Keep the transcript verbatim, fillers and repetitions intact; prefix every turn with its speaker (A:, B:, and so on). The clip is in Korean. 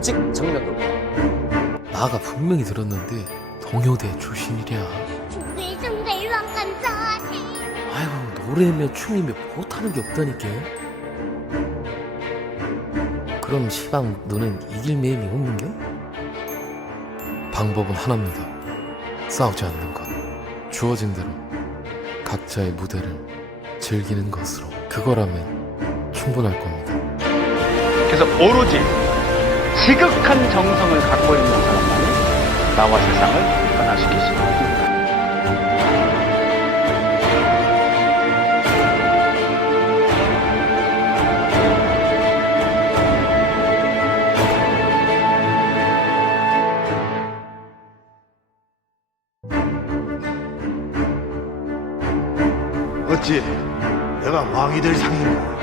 A: 오직 정면으로.
B: 나가 분명히 들었는데 동요대 출신이랴. 아이고 노래며 춤이며 못하는 게 없다니까. 그럼 시방 너는 이길 매임이 없는겨? 방법은 하나입니다. 싸우지 않는 것. 주어진 대로 각자의 무대를 즐기는 것으로. 그거라면 충분할 겁니다.
C: 그래서 오로지 지극한 정성을 갖고 있는 사람만이 나와 세상을 변화시킬 수 있습니다.
D: 어찌 내가 왕이 될 상인가?